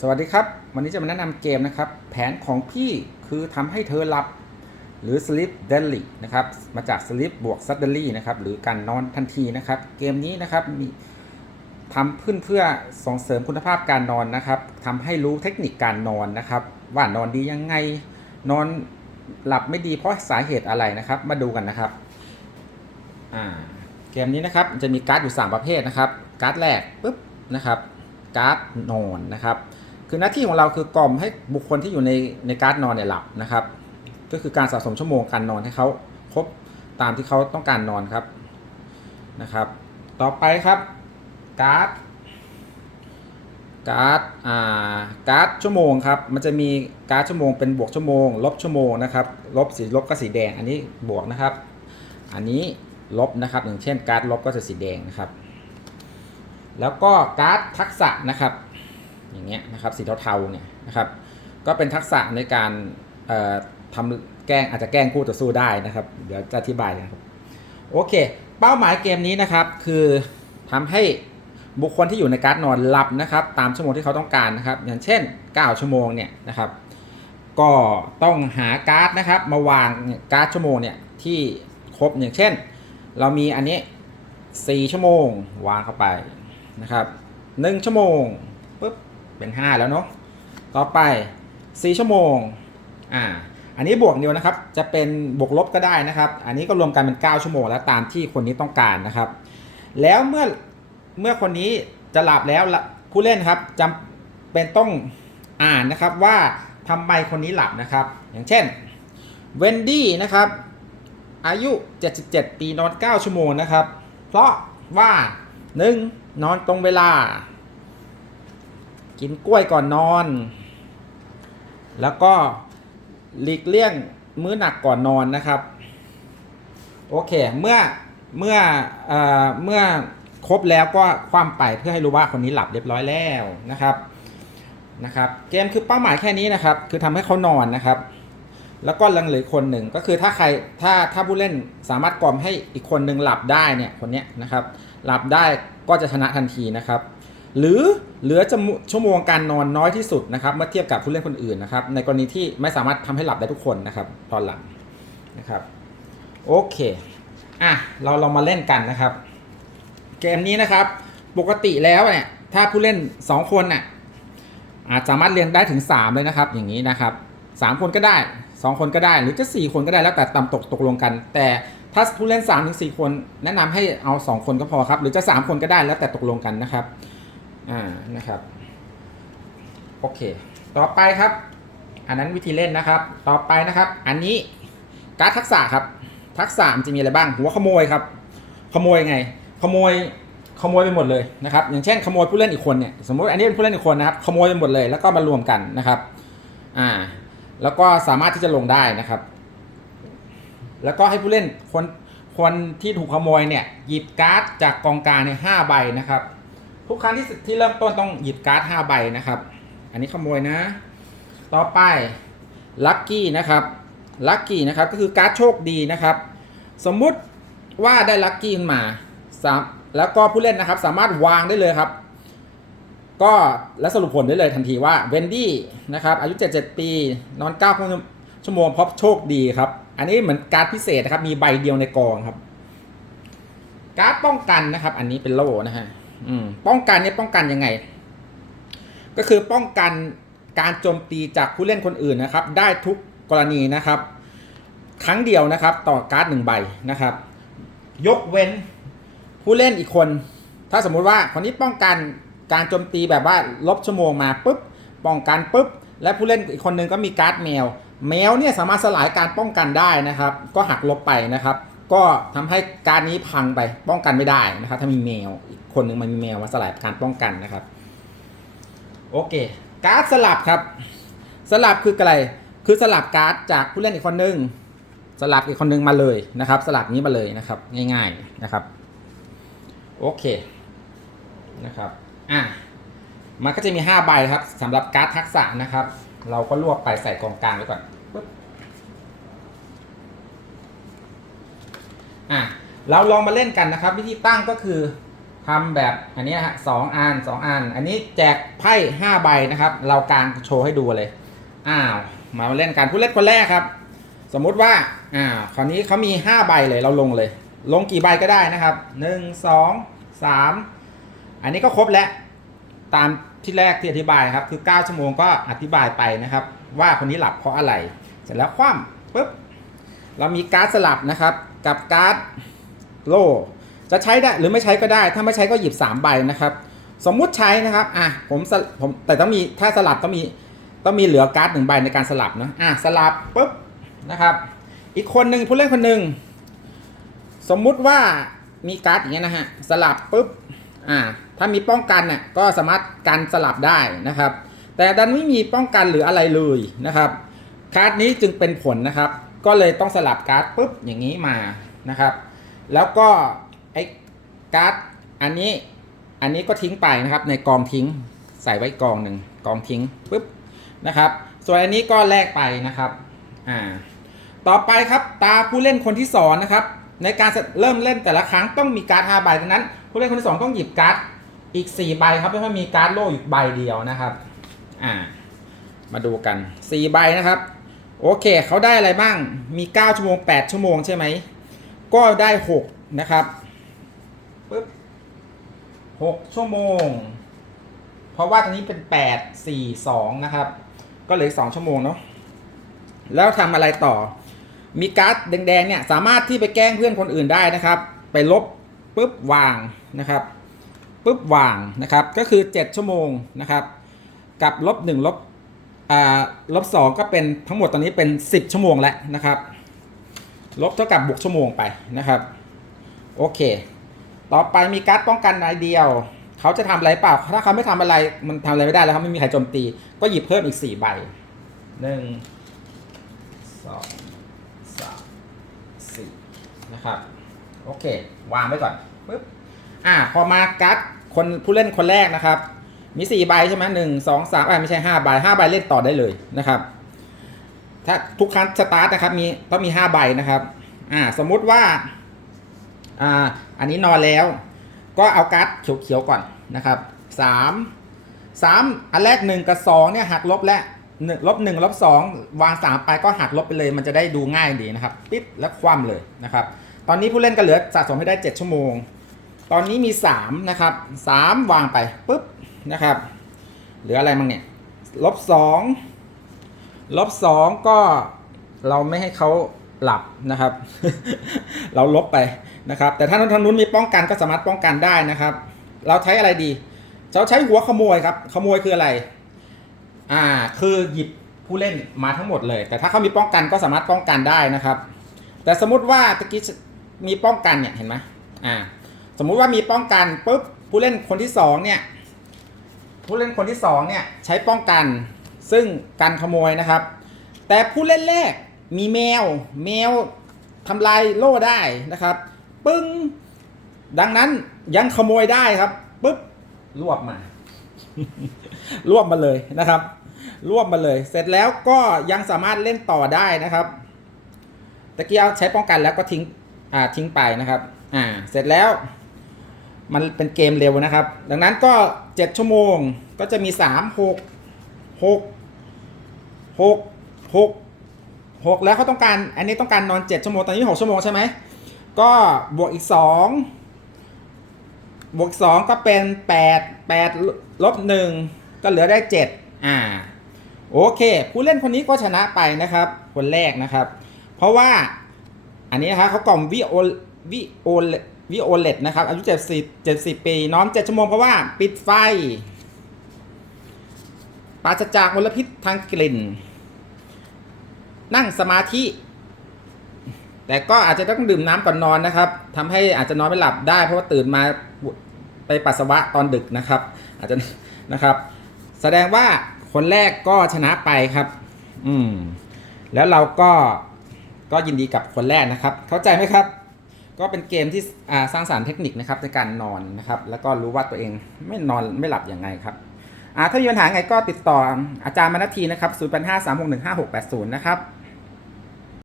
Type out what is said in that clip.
สวัสดีครับ วันนี้จะมาแนะนำเกมนะครับ แผนของพี่คือทำให้เธอหลับ หรือ sleep deadly นะครับ มาจาก sleep บวก suddenly นะครับ หรือการนอนทันทีนะครับ เกมนี้นะครับมีทำขึ้นเพื่อส่งเสริมคุณภาพการนอนนะครับทำให้รู้เทคนิคการนอนนะครับ ว่านอนดียังไง นอนหลับไม่ดีเพราะสาเหตุอะไรนะครับ มาดูกันนะครับ เกมนี้นะครับจะมีการ์ดอยู่ 3 ประเภทนะครับ การ์ดแรกปุ๊บนะครับ การ์ดนอนนะครับ คือหน้าที่ของเราคือกล่อมให้บุคคลที่อยู่ในในการ์ดนอนเนี่ยหลับนะครับ ก็คือการสะสมชั่วโมงการนอนให้เขาครบตามที่เขาต้องการนอนครับนะครับ ต่อไปครับการ์ดการ์ดอ่าการ์ดชั่วโมงครับมันจะมีการ์ดชั่วโมงเป็นบวกชั่วโมง ลบชั่วโมงนะครับลบสีลบก็สีแดงอันนี้บวกนะครับ อันนี้ลบนะครับอย่างเช่นการ์ดลบก็จะสีแดงนะครับ แล้วก็การ์ดทักษะนะครับ อย่างเงี้ยนะครับสีเทาๆเนี่ยนะครับก็เป็นทักษะในการทำแกล้งอาจจะแกล้งคู่ต่อสู้ได้นะครับ เดี๋ยวจะอธิบายนะครับโอเค เป้าหมายเกมนี้นะครับคือทำให้บุคคลที่อยู่ในการ์ดนอนหลับนะครับ ตามชั่วโมงที่เขาต้องการนะครับ อย่างเช่น 9 ชั่วโมงเนี่ยนะครับ ก็ต้องหาการ์ดนะครับ มาวางการ์ดชั่วโมงเนี่ยที่ครบอย่างเช่น เรามีอันนี้ 4 ชั่วโมงวางเข้าไปนะครับ 1 ชั่วโมงปุ๊บ เป็น 5 แล้วเนาะต่อไป 4 ชั่วโมงอ่าอันนี้บวกเดียวนะครับ จะเป็นบวกลบก็ได้นะครับ อันนี้ก็รวมกันเป็น 9 ชั่วโมง แล้วตามที่คนนี้ต้องการนะครับ แล้วเมื่อเมื่อคนนี้จะหลับแล้วผู้เล่นครับจำเป็นต้องอ่านนะครับว่าทำไมคนนี้หลับนะครับ อย่างเช่นเวนดี้นะครับอายุ 77 ปีนอน 9 ชั่วโมงนะครับ เพราะว่า 1. นอนตรงเวลา กินกล้วยก่อนนอน แล้วก็หลีกเลี่ยงมื้อหนักก่อนนอนนะครับ โอเค เมื่อเมื่อเอ่อเมื่อครบแล้วก็คว่ำไปเพื่อให้รู้ว่าคนนี้หลับเรียบร้อยแล้วนะครับนะครับ เกมคือเป้าหมายแค่นี้นะครับ คือทำให้เขานอนนะครับ แล้วก็ลังเหลือคนหนึ่งก็คือถ้าใครถ้าถ้าผู้เล่นสามารถกล่อมให้อีกคนหนึ่งหลับได้เนี่ยคนเนี้ยนะครับ หลับได้ก็จะชนะทันทีนะครับ หรือเหลือจำนวนชั่วโมงการนอนน้อยที่สุดนะครับเมื่อเทียบกับผู้เล่นคนอื่นนะครับ ในกรณีที่ไม่สามารถทำให้หลับได้ทุกคนนะครับ ตอนหลังนะครับโอเคอะเราลองมาเล่นกันนะครับ เกมนี้นะครับ ปกติแล้วเนี่ยถ้าผู้เล่น 2 คนน่ะอาจสามารถเรียงได้ถึง 3 เลยนะครับ อย่างนี้นะครับ 3 คนก็ได้ 2 คนก็ได้ หรือจะ 4 คนก็ได้แล้วแต่ตามตกตกลงกัน แต่ถ้าผู้เล่น3ถึง4คน แนะนำให้เอา 2 คนก็พอครับ หรือจะ 3 คนก็ได้แล้วแต่ตกลงกันนะครับ อ่านะครับ โอเค ต่อไปครับ อันนั้นวิธีเล่นนะครับ ต่อไปนะครับ อันนี้การทักษะครับ ทักษะมันจะมีอะไรบ้าง หัวขโมยครับ ขโมยไง ขโมยขโมยไปหมดเลยนะครับ อย่างเช่นขโมยผู้เล่นอีกคนเนี่ย สมมติอันนี้เป็นผู้เล่นอีกคนนะครับ ขโมยไปหมดเลยแล้วก็มารวมกันนะครับ อ่า แล้วก็สามารถที่จะลงได้นะครับ แล้วก็ให้ผู้เล่นคนคนที่ถูกขโมยเนี่ยหยิบการ์ดจากกองกลางเนี่ยห้าใบนะครับ ทุกครั้งที่ที่เริ่มต้นต้องหยิบการ์ดห้าใบนะครับ อันนี้ขโมยนะ ต่อไปลัคกี้นะครับลัคกี้นะครับก็คือการ์ดโชคดีนะครับ สมมุติว่าได้ลัคกี้ขึ้นมาสามแล้วก็ผู้เล่นนะครับสามารถวางได้เลยครับ ก็และสรุปผลได้เลยทันทีว่าเวนดี้นะครับอายุ 77 ปี นอน9ชั่วโมงเพราะโชคดีครับ อันนี้เหมือนการ์ดพิเศษนะครับ มีใบเดียวในกองครับ การ์ดป้องกันนะครับ อันนี้เป็นโล่นะฮะ ป้องกันเนี่ยป้องกันยังไง ก็คือป้องกันการโจมตีจากผู้เล่นคนอื่นนะครับ ได้ทุกกรณีนะครับ ครั้งเดียวนะครับ ต่อการ์ดหนึ่งใบนะครับ ยกเว้นผู้เล่นอีกคน ถ้าสมมุติว่าคนนี้ป้องกันการโจมตีแบบว่าลบชั่วโมงมาปุ๊บป้องกันปุ๊บและผู้เล่นอีกคนนึงก็มีการ์ดแมว แมวเนี่ยสามารถสลายการป้องกันได้นะครับ ก็หักลบไปนะครับ ก็ทำให้การนี้พังไปป้องกันไม่ได้นะครับ ถ้ามีแมวอีกคนนึงมันมีแมวมาสลายการป้องกันนะครับ โอเค การ์ดสลับครับ สลับคืออะไร คือสลับการ์ดจากผู้เล่นอีกคนนึงสลับอีกคนนึงมาเลยนะครับ สลับนี้มาเลยนะครับ ง่ายๆนะครับ โอเคนะครับอะมันก็จะมี 5 ใบครับสำหรับการ์ดทักษะนะครับ เราก็รวบไปใส่กองกลางไว้ก่อนปึ๊บ อะเราลองมาเล่นกันนะครับ วิธีตั้งก็คือทำแบบอันนี้ฮะสองอันสองอัน อันนี้แจกไพ่ห้าใบนะครับ เรากางโชว์ให้ดูเลยอ้าวมาเล่นกันผู้เล่นคนแรกครับ สมมุติว่าอ่าคราวนี้เขามีห้าใบเลยเราลงเลย ลงกี่ใบก็ได้นะครับหนึ่งสองสามอันนี้ก็ครบแล้วตามที่แรกที่อธิบายครับคือ 9 ชั่วโมงก็อธิบายไปนะครับ ว่าคนนี้หลับเพราะอะไร เสร็จแล้วคว่ำปุ๊บเรามีการ์ดสลับนะครับ กับการ์ดโล่จะใช้ได้หรือไม่ใช้ก็ได้ ถ้าไม่ใช้ก็หยิบ 3 ใบนะครับ สมมุติใช้นะครับอะผมผมแต่ต้องมีถ้าสลับต้องมีต้องมีเหลือการ์ดหนึ่งใบในการสลับนะอะสลับปุ๊บนะครับ อีกคนหนึ่งผู้เล่นคนหนึ่งสมมุติว่ามีการ์ดอย่างเงี้ยนะฮะสลับปุ๊บอ่าถ้ามีป้องกันเนี่ยก็สามารถกันสลับได้นะครับ แต่ดันไม่มีป้องกันหรืออะไรเลยนะครับ การ์ดนี้จึงเป็นผลนะครับ ก็เลยต้องสลับการ์ดปุ๊บอย่างนี้มานะครับ แล้วก็ไอ้การ์ดอันนี้อันนี้ก็ทิ้งไปนะครับ ในกองทิ้งใส่ไว้กองหนึ่งกองทิ้งปุ๊บนะครับ ส่วนอันนี้ก็แลกไปนะครับอ่าต่อไปครับตาผู้เล่นคนที่สองนะครับ ในการเริ่มเล่นแต่ละครั้งต้องมีการ์ด5ใบดังนั้น ผู้เล่นคนที่สองต้องหยิบการ์ดอีก4ใบครับเพราะว่ามีการ์ดโล่อยู่ใบเดียวนะครับอ่ามาดูกัน4ใบนะครับ โอเค เขาได้อะไรบ้าง มี 9 ชั่วโมง 8 ชั่วโมงใช่ไหม ก็ได้ 6 นะครับปึ๊บ6ชั่วโมง เพราะว่าตรงนี้เป็น 8 4 2 นะครับ ก็เหลือ 2 ชั่วโมงเนาะ แล้วทำอะไรต่อ มีการ์ดแดงๆเนี่ย สามารถที่ไปแกล้งเพื่อนคนอื่นได้นะครับ ไปลบปุ๊บวางนะครับปุ๊บวางนะครับ ก็คือ 7 ชั่วโมงนะครับ กับลบ1ลบ อ่าลบ2ก็เป็นทั้งหมดตอนนี้เป็น 10 ชั่วโมงแล้วนะครับ ลบเท่ากับบวกชั่วโมงไปนะครับ โอเค ต่อไปมีการ์ดป้องกันรายเดียว เขาจะทำอะไรเปล่า ถ้าเขาไม่ทำอะไรมันทำอะไรไม่ได้แล้วครับไม่มีใครโจมตี ก็หยิบเพิ่มอีก 4 ใบหนึ่งสองสามสี่นะครับ โอเค วางไว้ก่อนปึ๊บอ่าพอมาการ์ดคนผู้เล่นคนแรกนะครับ มีสี่ใบใช่ไหมหนึ่งสองสามอ่าไม่ใช่ห้าใบห้าใบเล่นต่อได้เลยนะครับ ถ้าทุกครั้งสตาร์ทนะครับ มีต้องมีห้าใบนะครับ อ่า สมมุติว่า อ่า อันนี้นอนแล้ว ก็เอาการ์ดเขียวๆก่อนนะครับสามสามอันแรกหนึ่งกับสองเนี่ยหักลบและหนึ่งลบหนึ่งลบสองวางสามไปก็หักลบไปเลย มันจะได้ดูง่ายดีนะครับปิ๊บแล้วคว่ำเลยนะครับ ตอนนี้ผู้เล่นก็เหลือสะสมให้ได้ 7 ชั่วโมง ตอนนี้มี 3 นะครับ 3 วางไปปุ๊บ นะครับ เหลืออะไรมั่งเนี่ยลบ2ลบ2ก็เราไม่ให้เขาหลับนะครับ เราลบไปนะครับ แต่ถ้าทางนู้นมีป้องกันก็สามารถป้องกันได้นะครับ เราใช้อะไรดีเราใช้หัวขโมยครับ ขโมยคืออะไร อ่า คือหยิบผู้เล่นมาทั้งหมดเลย แต่ถ้าเขามีป้องกันก็สามารถป้องกันได้นะครับ แต่สมมติว่าตะกี้มีป้องกันเนี่ยเห็นไหมอ่า สมมุติว่ามีป้องกันปุ๊บผู้เล่นคนที่สองเนี่ย ผู้เล่นคนที่สองเนี่ยใช้ป้องกัน ซึ่งการขโมยนะครับ แต่ผู้เล่นแรกมีแมว แมวทำลายโล่ได้นะครับ ปึ้ง ดังนั้นยังขโมยได้ครับปุ๊บรวบมา รวบมาเลยนะครับ รวบมาเลย เสร็จแล้วก็ยังสามารถเล่นต่อได้นะครับตะเกี้เอาใช้ป้องกันแล้วก็ทิ้งอ่าทิ้งไปนะครับ อ่า เสร็จแล้ว มันเป็นเกมเร็วนะครับ ดังนั้นก็ 7 ชั่วโมงก็จะมี 3 6 6 6 6 6 แล้วเขาต้องการ อันนี้ต้องการนอน 7 ชั่วโมง ตอนนี้ 6 ชั่วโมงใช่ไหม ก็บวกอีก 2 บวก 2 ก็เป็น 8 8 ลบ 1 ก็เหลือได้ 7 อ่า โอเค ผู้เล่นคนนี้ก็ชนะไปนะครับ คนแรกนะครับ เพราะว่า อันนี้นะครับเขากล่อมวิโอวิโอ วิโอเลตนะครับ อายุ 70 70 ปี น้อม 7 ชั่วโมง เพราะว่า ปิดไฟปราศจากมลพิษทางกลิ่น นั่งสมาธิ แต่ก็อาจจะต้องดื่มน้ำก่อนนอนนะครับทำให้อาจจะนอนไม่หลับได้ เพราะว่าตื่นมาไปปัสสาวะตอนดึกนะครับ อาจจะนะครับ แสดงว่าคนแรกก็ชนะไปครับ อืม แล้วเราก็ก็ยินดีกับคนแรกนะครับ เข้าใจไหมครับ ก็เป็นเกมที่สร้างสารรค์เทคนิคนะครับในการนอนนะครับ แล้วก็รู้ว่าตัวเองไม่นอนไม่หลับยังไงครับถ้ามีปัญหาไงก็ติดต่ออาจารย์มนัททีนะครับ 0 8 5 3 6 1 5 6 8 0 นะครับ